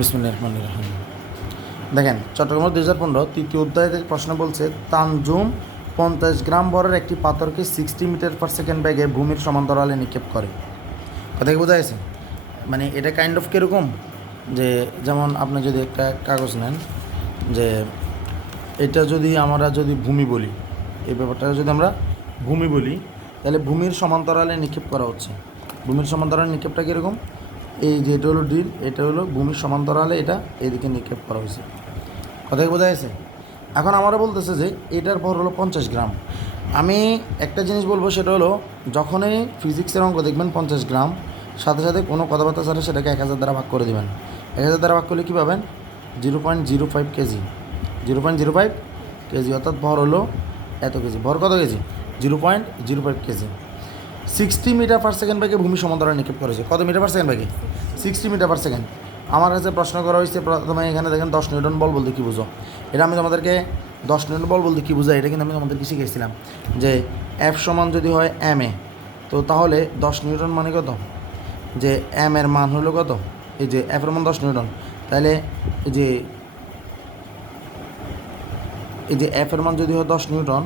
বিসমিল্লাহির রহমানির রহিম। দেখেন, চট্টগ্রাম 2015 তৃতীয় অধ্যায়ে প্রশ্ন বলছে, তানজুম 50 গ্রাম ভরের একটি পাথরকে 60 মিটার পার সেকেন্ড বেগে ভূমির সমান্তরালে নিক্ষেপ করে। কথা কি বোঝা গেছে? মানে এটা কাইন্ড অফ কীরকম, যে যেমন আপনি যদি একটা কাগজ নেন, যে এটা যদি আমরা যদি ভূমি বলি, এই ব্যাপারটা যদি আমরা ভূমি বলি, তাহলে ভূমির সমান্তরালে নিক্ষেপ করা হচ্ছে। ভূমির সমান্তরালে নিক্ষেপটা কীরকম, এই যে এটা হলো ডিল, এটা হলো ভূমির সমান্তরালে, এটা এদিকে নিক্ষেপ করা হয়েছে। কথা কি বোঝা গেছে? এখন আমারও বলতেছে যে এটার ভর হলো 50 গ্রাম। আমি একটা জিনিস বলবো, সেটা হলো যখনই ফিজিক্সের অঙ্ক দেখবেন 50 গ্রাম, সাথে সাথে কোনো কথাবার্তা ছাড়া সেটাকে 1000 দ্বারা ভাগ করে দেবেন। 1000 দ্বারা ভাগ করলে কী পাবেন? 0.05 কেজি। 0.05 কেজি, অর্থাৎ ভর হলো এত কেজি। ভর কত KG? 0.05 KG. 60 meter per second বেগে ভূমি সমান্তরালে নিক্ষেপ করেছে। কত মিটার পার সেকেন্ড বেগে? 60 মিটার পার সেকেন্ড। আমার কাছে প্রশ্ন করা হয়েছে প্রথমে, এখানে দেখেন 10 নিউটন বল বলতে কী বুঝো। এটা আমি তোমাদেরকে 10 নিউটন বল বলতে কী বোঝায়, এটা কিন্তু আমি তোমাদেরকে শিখেছিলাম যে এফ সমান যদি হয় এম এ, তো তাহলে 10 নিউটন মানে কত, যে এম এর মান হলো কত, এই যে এফ এর মান 10 নিউটন, তাহলে এই যে এফ এর মান যদি হয় 10 নিউটন,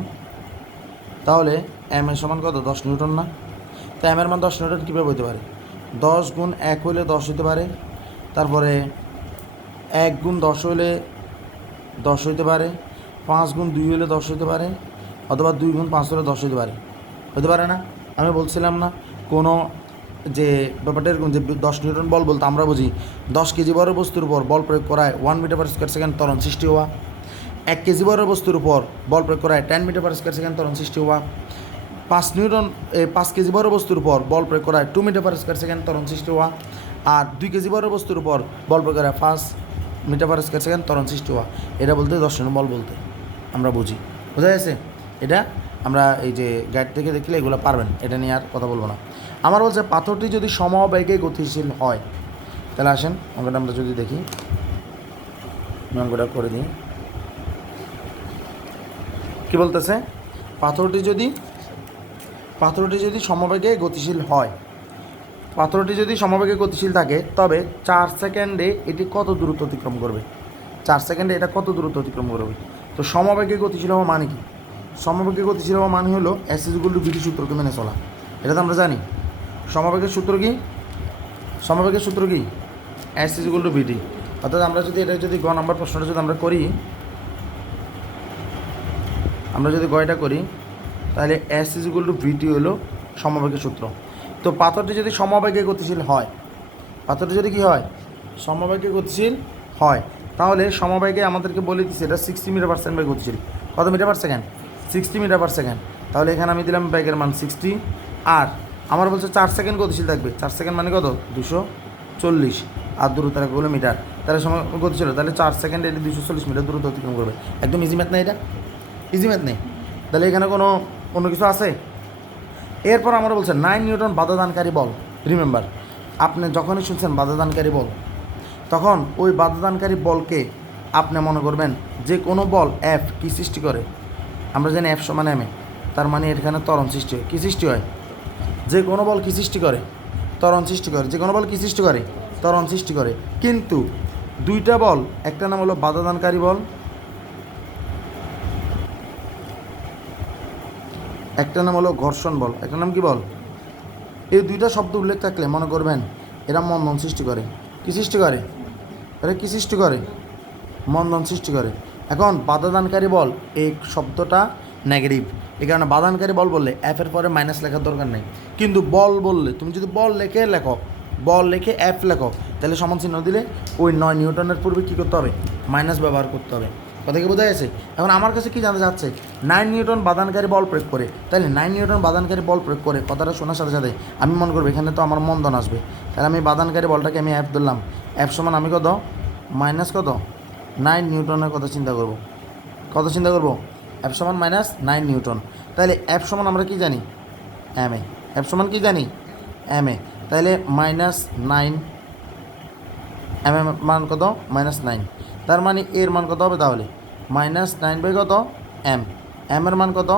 তাহলে এম এর সমান কত, 10 নিউটন না? তো এম এর মান 10 নিউটন কীভাবে হতে পারে? 10 গুণ 1 হইলে 10 হতে পারে, তারপরে 1 গুণ 10 হইলে 10 হইতে পারে, 5 গুণ 2 হইলে 10 হইতে পারে, অথবা 2 গুণ 5 হলে 10 হতে পারে না? আমি বলছিলাম না কোনো যে ব্যাপারটা এরকম, যে 10 নিউটন বল বলতে আমরা বুঝি 10 কেজি বড় বস্তুর উপর বল প্রয়োগ করায় 1 মিটার পার স্কোয়ার সেকেন্ড ত্বরণ সৃষ্টি হওয়া, 1 কেজি বড় বস্তুর উপর বল প্রয়োগ করায় 10 মিটার পার স্কোয়ার সেকেন্ড ত্বরণ সৃষ্টি হওয়া, 5 কেজি বড় বস্তুর উপর বল প্রয়োগ করায় 2 মিটার পার স্কোয়ার সেকেন্ড ত্বরণ সৃষ্টি হওয়া, আর 2 কেজি বড় বস্তুর উপর বল প্রয়োগ করায় 5 মিটার পার স্কোয়ার সেকেন্ড ত্বরণ সৃষ্টি হওয়া। এটা বলতে 10 নিউটন বল বলতে আমরা বুঝি। বোঝা গেছে? এটা আমরা এই যে গাইড থেকে দেখলে এগুলো পারবেন, এটা নিয়ে আর কথা বলবো না। আমার বলছে পাথরটি যদি সমবেগে গতিশীল হয়, তাহলে আসেন অঙ্কটা আমরা যদি দেখি, অঙ্কটা করে দিই। কী বলতেছে? পাথরটি যদি সমবেগে গতিশীল হয়, পাথরটি যদি সমবেগে গতিশীল থাকে, তবে 4 সেকেন্ডে এটি কত দূরত্ব অতিক্রম করবে? 4 সেকেন্ডে এটা কত দূরত্ব অতিক্রম করবে? তো সমবেগে গতিশীল হওয়া মানে কি? সমবেগে গতিশীল হওয়া মানে হলো S=VT সূত্রকে মেনে চলা। এটা তো আমরা জানি। সমবেগের সূত্র কি? S=VT। অর্থাৎ আমরা যদি এটা যদি গ নাম্বার প্রশ্নটা যদি আমরা করি, গয়টা করি, তাহলে S=VT হলো সমবেগের সূত্র। তো পাথরটি যদি সমবেগে গতিশীল হয়, পাথরটি যদি কী হয়? সমবেগে গতিশীল হয়, তাহলে সমবেগে আমাদেরকে বলে দিচ্ছে এটা 60 মিটার পার সেকেন্ড বেগে গতিশীল। কত meter per second? 60 meter per second. তাহলে এখানে আমি দিলাম বেগের মান 60, আর আমার বলছে 4 সেকেন্ড গতিশীল থাকবে। 4 সেকেন্ড মানে কত? 240, আর দূরত্ব রাখবে হলো মিটার। তাহলে সময় গতিশীল, তাহলে 4 সেকেন্ডে এটি 240 মিটার দূরত্ব অতিক্রম করবে। একদম ইজি ম্যাথ না এটা? ইজি ম্যাথ নেই। তাহলে এখানে কোনো কিছু আছে? এরপর আমরা বলছে 9 নিউটন বাধাদানকারী বল। রিমেম্বার, আপনি যখনই শুনছেন বাধাদানকারী বল, তখন ওই বাধাদানকারী বলকে আপনি মনে করবেন যে কোনো বল এফ কী সৃষ্টি করে। আমরা জানি এফ সমান এম এ, তার মানে এখানে ত্বরণ সৃষ্টি হয়। কী সৃষ্টি হয়? যে কোনো বল কী সৃষ্টি করে? ত্বরণ সৃষ্টি করে। যে কোনো বল কী সৃষ্টি করে? ত্বরণ সৃষ্টি করে। কিন্তু দুইটা বল, একটা নাম হলো বাধাদানকারী বল, একটা নাম হলো ঘর্ষণ বল, একটা নাম কি বল? এই দুইটা শব্দ উল্লেখ থাকলে মনে করবেন এরা মন্দন সৃষ্টি করে। কী সৃষ্টি করে? এরা কী সৃষ্টি করে? মন্দন সৃষ্টি করে। এখন বাধাদানকারী বল, এই শব্দটা নেগেটিভ, এই কারণে বাধাদানকারী বল বললে এফের পরে মাইনাস লেখার দরকার নেই। কিন্তু বল বললে, তুমি যদি বল লিখে এফ লেখো, তাহলে সমান চিহ্ন দিলে ওই 9 নিউটনের পূর্বে কী করতে হবে? মাইনাস ব্যবহার করতে হবে। কথা কি বোঝা গেছে? এখন আমার কাছে কী জানতে চাচ্ছে? 9 নিউটন বাধানকারী বল প্রয়োগ করে, তাহলে 9 নিউটন বাধানকারী বল প্রয়োগ করে কথাটা শোনার সাথে সাথে আমি মনে করবো এখানে তো আমার মন্দন আসবে। তাহলে আমি বাধানকারী বলটাকে আমি এফ ধরলাম। এফ সমান আমি কত? মাইনাস কত? 9 নিউটনের কথা চিন্তা করব। এফ সমান মাইনাস 9 নিউটন। তাহলে এফ সমান আমরা কি জানি? M A. এফ সমান কি জানি? M A. তাহলে -9, এম এর মান কত? -9। তার মানে এর মান কত হবে তাহলে? -9 বাই কত? এম। এম এর মান কত?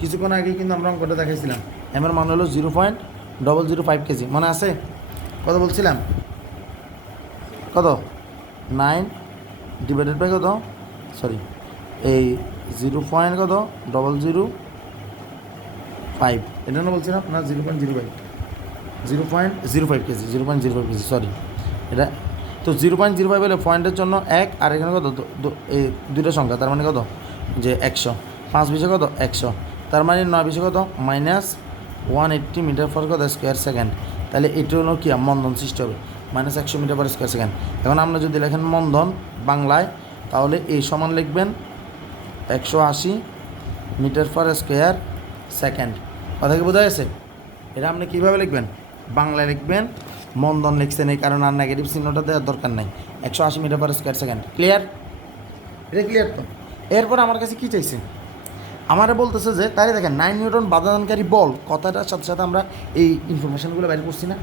কিছুক্ষণ আগে কিন্তু আমরা অঙ্কটা দেখাইছিলাম। এম এর মান হলো 0.005 কেজি। মনে আছে? কত বলছিলাম? কত? 9 ডিভাইডেড বাই কত, সরি এই 0.005, এটা না বলছিলাম না, 0.05 কেজি, 0.05 কেজি, সরি এটা তো 0.05 হলে পয়েন্টের জন্য 1, আর এখানে কত এই দুইটা সংখ্যা, তার মানে কত যে 100, 5 বিশে কত 100, তার মানে 9 বিশে কত -180 মিটার পার কত স্কোয়ার সেকেন্ড। তাহলে এটা হলো কি মন্দন সৃষ্টি হবে -100 মিটার পার স্কোয়ার সেকেন্ড। এখন আমরা যদি লেখেন মন্দন বাংলায়, তাহলে এই সমান লিখবেন 180 মিটার পার স্কোয়ার সেকেন্ড। কথা কি বোঝা গেছে? এটা আপনি কীভাবে লিখবেন, বাংলায় লিখবেন, মন্দন লিখছেন এই কারণে আর নেগেটিভ চিহ্নটা দেওয়ার দরকার নাই, 180 meter per square second. Clear? এটা ক্লিয়ার তো? এরপর আমার কাছে কী চাইছে, আমারা বলতেছে যে তাই দেখেন 9 নিউটন বাধাদানকারী বল কথাটার সাথে সাথে আমরা এই ইনফরমেশনগুলো বাইরে করছি না,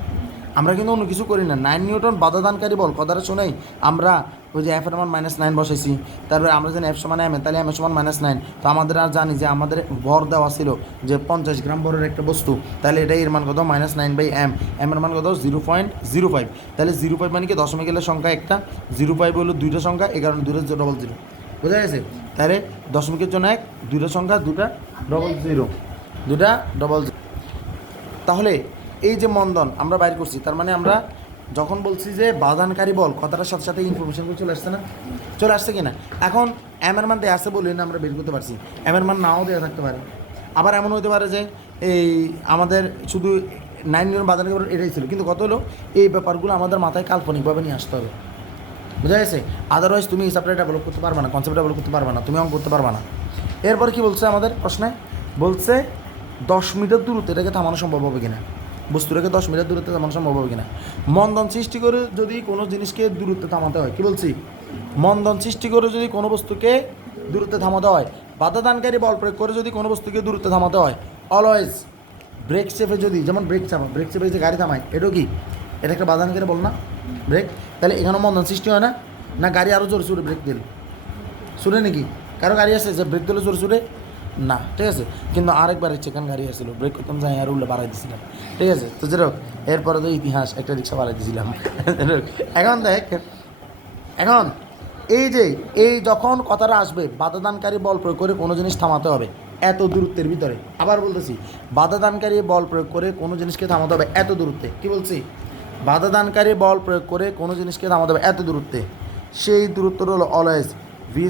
আমরা কিন্তু অন্য কিছু করি না। 9 নিউটন বাধাদানকারী বল কথাটা শুনেই আমরা ওই যে এফের মান -9 বসাইছি, তারপরে আমরা জানি এফ সমান এম, তাহলে এম সমান -9, তো আমাদের আর জানি যে আমাদের ভর দেওয়া ছিল যে 50 গ্রাম ভরের একটা বস্তু, তাহলে এটা এর মান কত -9/m, এম এর মান কত 0.05, তাহলে 05 মানে কি দশমিকের সংখ্যা একটা, 05 হলো দুইটা সংখ্যা, এই কারণে 2 00, বোঝা গেছে? তাহলে দশমিকের জন্য 1, দুইটা সংখ্যা, দুটা 00। তাহলে এই যে মন্দন আমরা বাইর করছি, তার মানে আমরা যখন বলছি যে বাধানকারী বল কথাটার সাথে সাথে ইনফরমেশনগুলো চলে আসছে না, চলে আসছে কিনা? এখন এম এর মান দেওয়া আছে বলে না আমরা বের করতে পারছি, এম এর মান নাও দেওয়া থাকতে পারে, আবার এমন হতে পারে যে এই আমাদের শুধু 9 নিউটন বাধানকারী বল এটাই ছিল, কিন্তু কত হলো এই ব্যাপারগুলো আমাদের মাথায় কাল্পনিকভাবে নিয়ে আসতে হবে, বুঝা গেছে? আদারওয়াইজ তুমি হিসাবটা ডেভেলপ করতে পারবে না, কনসেপ্ট ডেভেলপ করতে পারবে না, তুমি অঙ্ক করতে পারবে না। এরপর কি বলছে আমাদের প্রশ্নে, বলছে 10 মিটার দূরত্বে এটাকে থামানো সম্ভব হবে কিনা, বস্তুটাকে 10 মিটার দূরত্বে থামানো সম্ভব হবে কিনা। মন্দন সৃষ্টি করে যদি কোনো জিনিসকে দূরত্বে থামাতে হয়, কি বলছি, মন্দন সৃষ্টি করে যদি কোনো বস্তুকে দূরত্বে থামাতে হয়, বাধাদানকারী বল প্রয়োগ করে যদি কোনো বস্তুকে দূরত্বে থামাতে হয়, অলওয়েজ ব্রেক চেপে যদি, যেমন ব্রেক চেপে যে গাড়ি থামায়, এটাও কি এটা একটা বাধাদানকারী বল না, ব্রেক, তাহলে এখানে মন্দন সৃষ্টি হয় না, না গাড়ি আরও জোরে জোরে ব্রেক দিল, শুনে নাকি কারো গাড়ি আছে যে ব্রেক দিলে জোরে জোরে না, ঠিক আছে? কিন্তু আরেকবার সেখানে গাড়ি আসছিল, ব্রেক করতাম যাই আর উল্লে বাড়াই দিয়েছিলাম, ঠিক আছে? তো যেরকম এরপরে তো ইতিহাস, একটা রিক্সা বাড়াই দিয়েছিলাম। এখন দেখ, এখন এই যখন কথাটা আসবে বাধাদানকারী বল প্রয়োগ করে কোনো জিনিস থামাতে হবে এত দূরত্বের ভিতরে, আবার বলতেছি বাধাদানকারী বল প্রয়োগ করে কোনো জিনিসকে থামাতে হবে এত দূরত্বে, কি বলছি, বাধাদানকারী বল প্রয়োগ করে কোনো জিনিসকে থামাতে হবে এত দূরত্বে, সেই দূরত্বটা হলো always v² -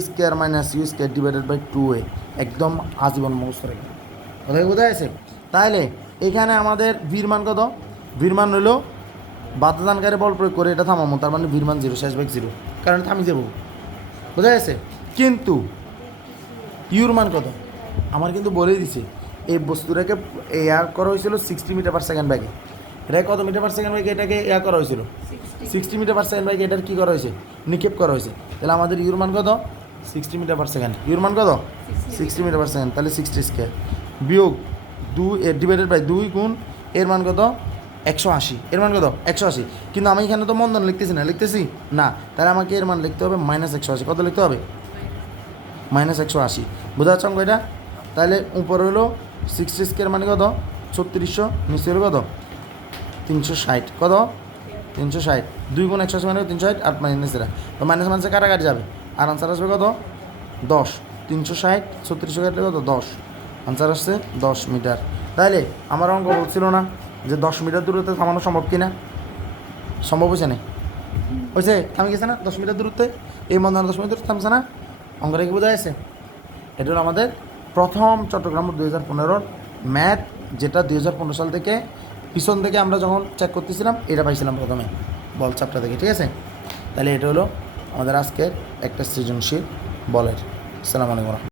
u² divided by 2a, একদম আজীবন মুখস্থ রেখে, কোথায় বোঝা গেছে? তাহলে এখানে আমাদের ভির মান কত, ভির মান হলো বাধাদানকারী বল প্রয়োগ করে এটা থামাবো, তার মানে ভির মান 0, শেষ ভাগ 0, কারণ থামি যাবো, বোঝা গেছে? কিন্তু ইউর মান কত আমার কিন্তু বলে দিছে, এই বস্তুটাকে এয়ার করা হয়েছিল 60 মিটার পার সেকেন্ড ব্যাগে, এটা কত মিটার পার সেকেন্ড ব্যাগে এটাকে এয়ার করা হয়েছিল 60 মিটার পার সেকেন্ড ব্যাগে, এটার কী করা হয়েছে, নিক্ষেপ করা হয়েছে। তাহলে আমাদের ইউর মান কত 60 মিটার পার সেকেন্ড, ইউর মান কত 60 মিটার পার সেকেন্ড, তাহলে 60² বিয়োগ 2 ডিভাইডেড বাই 2 গুণ এর মান কত 180, এর মান কত 180, কিন্তু আমি এখানে তো মন্দন লিখতেছি না, তাহলে আমাকে এর মান লিখতে হবে -180, কত লিখতে হবে -180, বোঝা যাচ্ছে অঙ্ক এটা? তাহলে উপরে হলো 60² মানে কত 3600, নিচে হলো কত 360, কত 360, 2 গুণ 180 মানে 360, আর মাইনাসেরা তো মাইনাসে কাটাকাটি যাবে, আর আনসার আসবে কত 10, 360 3600 কাটলে কত 10, আনসার আসছে 10 মিটার। তাইলে আমার অঙ্ক বলছিল না যে 10 মিটার দূরত্বে থামানো সম্ভব কিনা, সম্ভব হয়েছে না, হয়েছে, থামে গেছে না 10 মিটার দূরত্বে, এই মন্দান 10 মিটার দূরত্বে থামছে না, অঙ্কটা কি বোঝা গেছে? এটা হলো আমাদের প্রথম চট্টগ্রাম 2015 ম্যাথ, যেটা 2015 সাল থেকে পিছন থেকে আমরা যখন চেক করতেছিলাম এটা পাইছিলাম প্রথমে বল চাপটা থেকে, ঠিক আছে? তাহলে এটা হলো আমাদের আজকের একটা সৃজনশীল বলের। আসসালামু আলাইকুম।